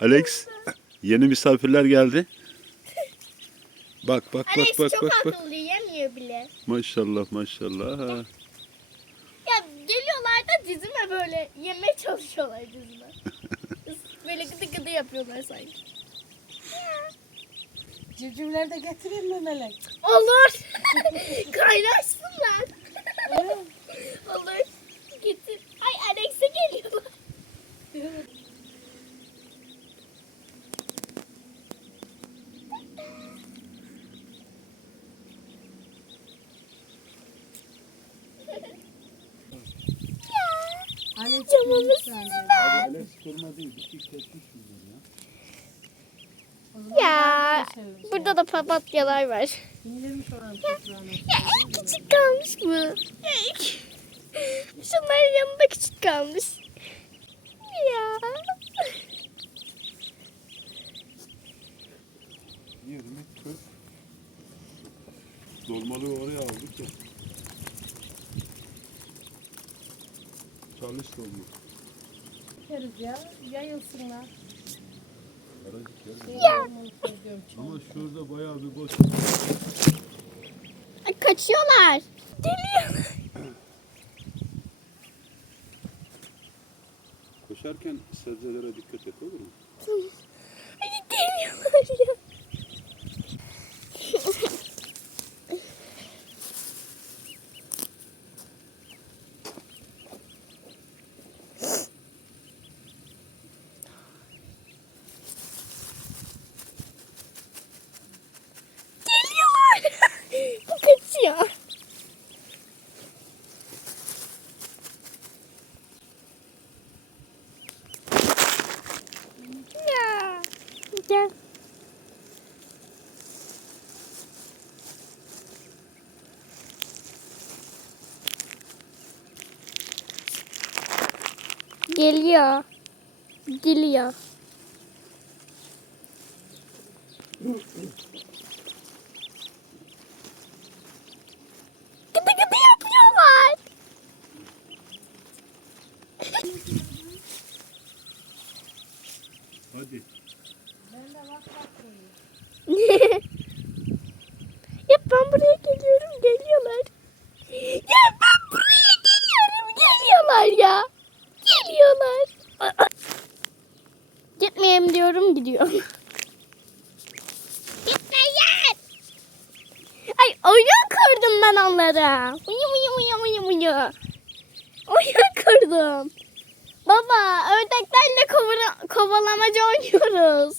Alex, yeni misafirler geldi. Bak bak bak Alex bak çok bak bak. akıllı yemiyor bile. Maşallah maşallah. Ha. Ya geliyorlar da dizime böyle yemeye çalışıyorlar dizime. böyle gıdı gıdı yapıyorlar sanki. Civcivleri de getireyim mi Melek? Olur. Kaynaşsınlar. Evet. Olur. Getir. Ay Alex'e geliyorlar. Alex Camımız sen de. Alex kırma değil, bir kesmiş ya. Ya burada da papatyalar var. İndirmiş oranın toprağını. Ya en küçük kalmış mı? Şunların yanında küçük kalmış. Ya. Yirmi, kırk. Dolmalığı oraya aldık ya. Çalış dolma. Keriz ya. Yayılsınlar. Ya. Ama şurada bayağı bir boş. Ay, kaçıyorlar. Geliyorlar. Koşarken sebzelere dikkat et olur mu? Ay, geliyorlar ya. Geliyorlar. Bu kaçıyor. Ya. Gel. Geliyor. Geliyor. Gıdı gıdı yapıyorlar. Hadi. ya ben buraya geliyorum geliyorlar. Ya ben buraya geliyorum geliyorlar ya. Geliyorlar. Gitmeyeyim diyorum gidiyor. Gitmeyin. Ay oyun kurdum ben onlara. Uyu uyu uyu uyu uyu. Oyun kurdum. Baba ördeklerle kovara- kovalamacı oynuyoruz.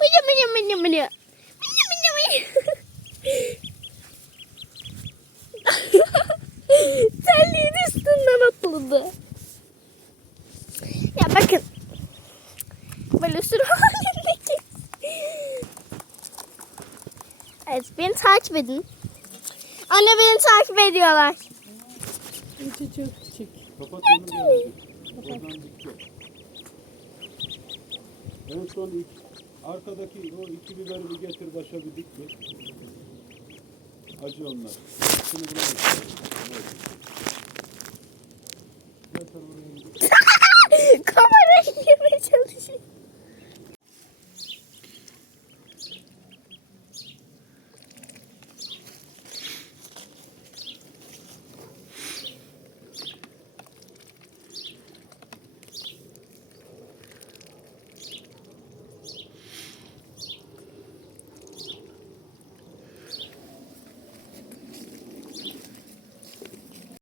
Uyu uyu uyu uyu. Uyu uyu uyu. Terliğin üstünden atladı. Ya bakın. Böyle sürü halindeki. Evet beni takip edin. Anne beni takip ediyorlar. İçi çok küçük. Kapat onu gelecek. Oradan dikkat. En son ilk, arkadaki o iki biberi bir getir başa bir dik bir. Acı onlar. Şunu buna getir.